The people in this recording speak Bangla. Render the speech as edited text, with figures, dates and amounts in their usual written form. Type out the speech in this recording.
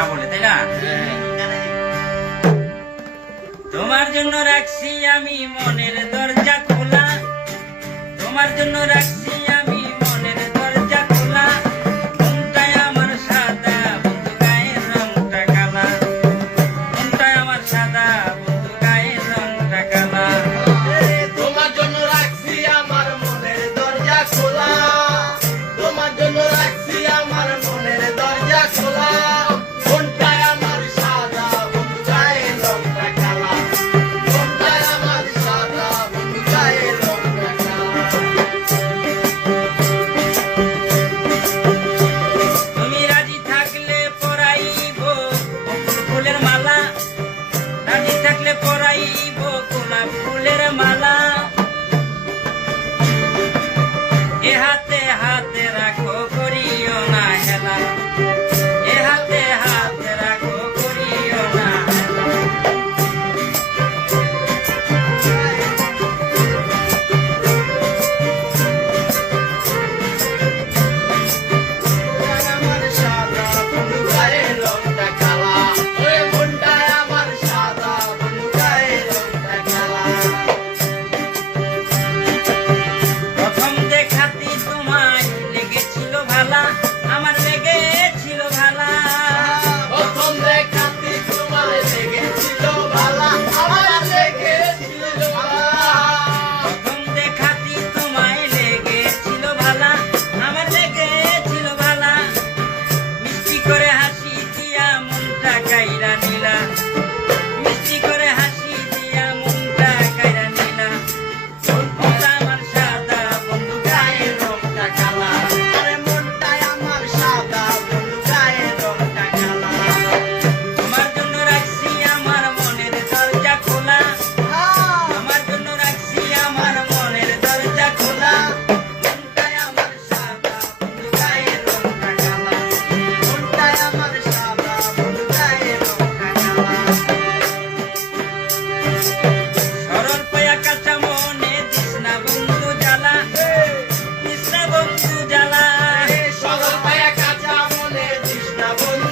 না বলে, তাই না? তোমার জন্য রাখছি আমি মনের দরজা খোলা, তোমার জন্য রাখছি আমি মনের দরজা খোলা। মনটাই আমার সাদা, বন্ধু গায়ের রংটা কালা। মনটাই আমার সাদা, বন্ধু গায়ের রংটা কালা। তোমার জন্য রাখছি আমার মনের দরজা খোলা, তোমার জন্য রাখছি আমার মনের দরজা খোলা। মনটাই আমার সাদা, বন্ধু গায়ের রংটা কালা। মনটাই আমার সাদা, বন্ধু গায়ের রংটা কালা। তুমি রাজি থাকলে পরাইব ফুলের মালা, রাজি থাকলে পরাইব গোলাপ ফুলের মালা। এ হাতে হাতে রাখো করিও না হেলা, এ হাতে হাতে রাখো করিও না হেলা। মনটাই আমার সাদা, বন্ধু গায়ের রংটা কালা। ওই মনটাই আমার সাদা, বন্ধু গায়ের রংটা কালা। প্রথম দেখাতেই তোমায় লেগেছিল ভালা, আমার লেগেছিল ভালা। প্রথম দেখাতে তোমায় লেগেছিল ভালা, আমার লেগেছিল ভালা। প্রথম দেখাতেই তোমায় লেগেছিল ভালা, আমার লেগেছিল ভালা। মিষ্টি করে হাসি দিয়া মনটা কাইরা নিলা, মিষ্টি করে হাসি দিয়া মনটা কাইরা নিলা। মনটা আমার সাদা, বন্ধু গায়ের রংটা কালা। আরে মনটাই আমার সাদা, বন্ধু গায়ের রংটা কালা। তোমার জন্য রাখছি আমার মনের দরজা খোলা, আমার জন্য রাখছি আমার মনের দরজা খোলা। মনটাই আমার সাদা, বন্ধু গায়ের রংটা কালা। মনটাই আমার সাদা, বন্ধু গায়ের রংটা কালা। সরল পায়া কাঁচা মনে দিস না বন্ধু জ্বালা, দিস না বন্ধু জ্বালা। সরল পায়া কাঁচা মনে দিস না বন্ধু